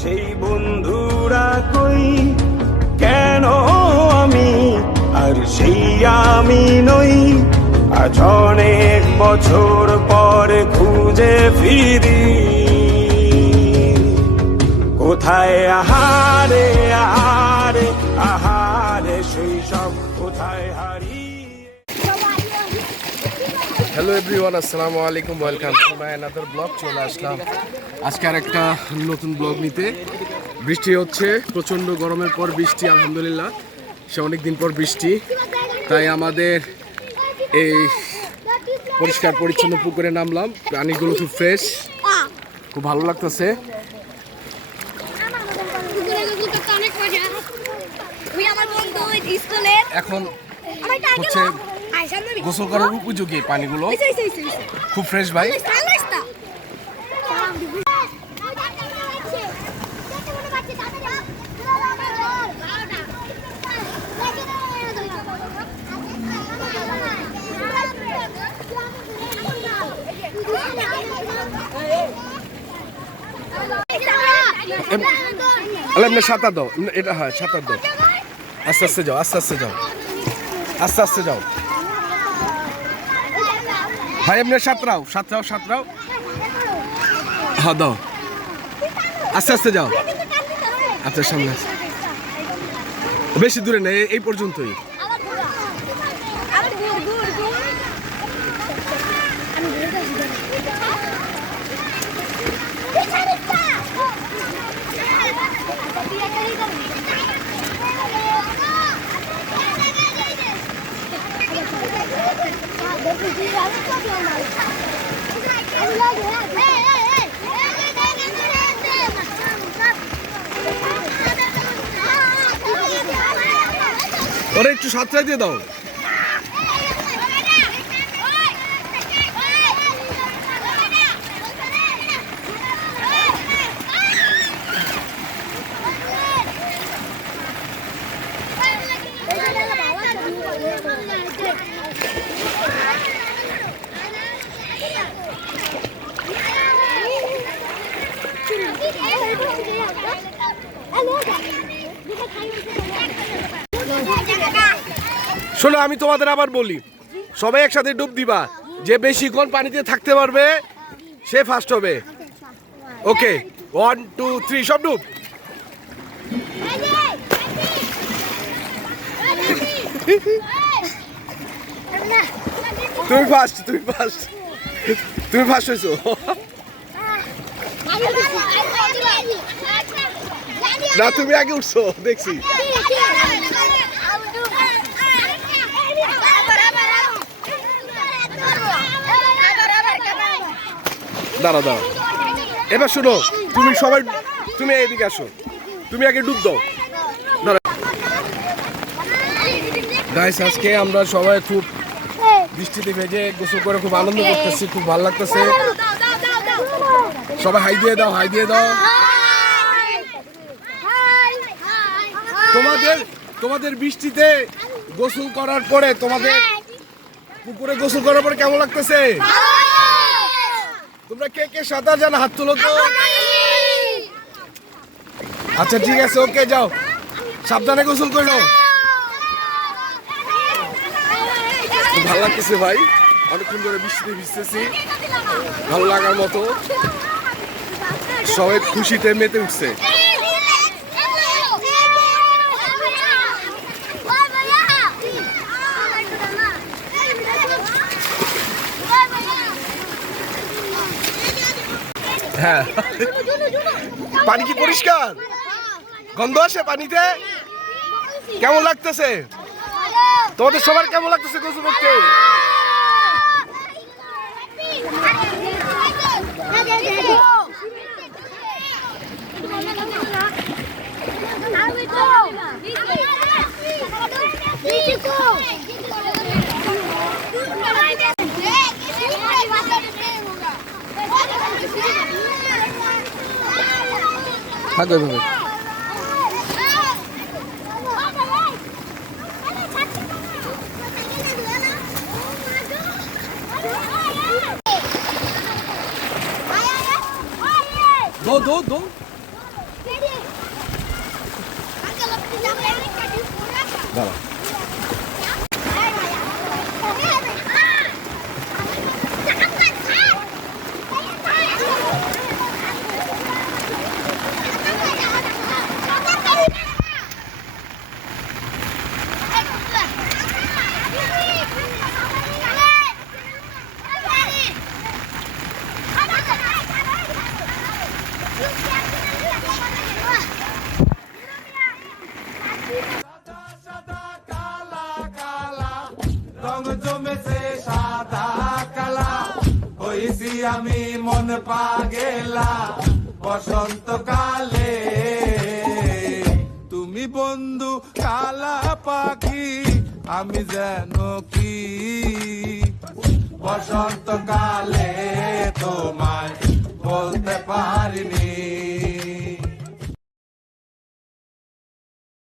সেই বন্ধুরা কই কেন আমি আর সেই আমি নই আজ অনেক বছর পর খুঁজে ফিরি কোথায় আহারে আহারে আহারে সেই সব কোথায় হারিয়ে। হ্যালো এভরিওয়ান, আসসালামু আলাইকুম, welcome to my another blog. চলে আসলাম আজকে আর একটা নতুন ব্লগ নিতে। বৃষ্টি হচ্ছে, প্রচণ্ড গরমের পর বৃষ্টি, আলহামদুলিল্লাহ সে অনেক দিন পর বৃষ্টি। তাই আমাদের এই পরিষ্কার পরিচ্ছন্ন পুকুরে নামলাম। পানিগুলো খুব ফ্রেশ, খুব ভালো লাগতেছে। এখন হচ্ছে গোসল করার উপযোগী পানিগুলো, খুব ফ্রেশ ভাই। এমনি সাঁতার দাও, এটা হ্যাঁ সাঁতার দাও, আস্তে আস্তে যাও, আস্তে আস্তে যাও, আস্তে আস্তে যাও ভাই। এমনি সাঁতরাও সাঁতরাও সাঁতরাও, হ্যাঁ দাও, আস্তে আস্তে যাও। আচ্ছা সামনে বেশি দূরে নেই, এই পর্যন্তই। ওরা একটু সাঁতরাই দিয়ে দাও। শোনো, আমি তোমাদের আবার বলি, সবাই একসাথে ডুব দিবা। যে বেশিক্ষণ পানিতে থাকতে পারবে সে ফার্স্ট হবে। ওকে, 1 2 3 সব ডুব। তুমি ফার্স্ট, তুমি ফার্স্ট, তুমি ফার্স্ট হয়েছো। না, তুমি আগে উঠছো দেখছি। দাঁড়া দাঁড়া, এবার শোনো, তুমি সবাই তুমি এদিকে আসো, তুমি আগে ডুব দাও। গাইস, আজকে আমরা সবাই খুব বৃষ্টিতে ভেজে গোসল করে খুব আনন্দ করতেছি, খুব ভালো লাগতেছে। সবাই হাই দিয়ে দাও, হাই দিয়ে দাও। তোমাদের বৃষ্টিতে গোসল করার পরে, তোমাদের পুকুরে গোসল করার পরে কেমন লাগতেছে? তোমরা কে কে সাঁতার জানো হাত তোলো তো। আচ্ছা ঠিক আছে, ওকে যাও, সাবধানে গোসল করো। ভালো লাগতেছে ভাই, অনেকক্ষণ ধরে বৃষ্টিতে ভিজতেছি, ভালো লাগার মতো। সবাই খুশিতে মেতে উঠছে। হ্যাঁ, পানি কি পরিষ্কার? গন্ধ আসে পানিতে? কেমন লাগতেছে তোমাদের সবার? কেমন লাগতেছে গোসল করতে? থাকবে ভাবে। দো দাঁড়া রং জমেছে সাদা কালা হইছি আমি মন পাগেলা বসন্তকালে তুমি বন্ধু কালা পাখি আমি যেন কি বসন্তকালে তোমায় বলতে পারিনি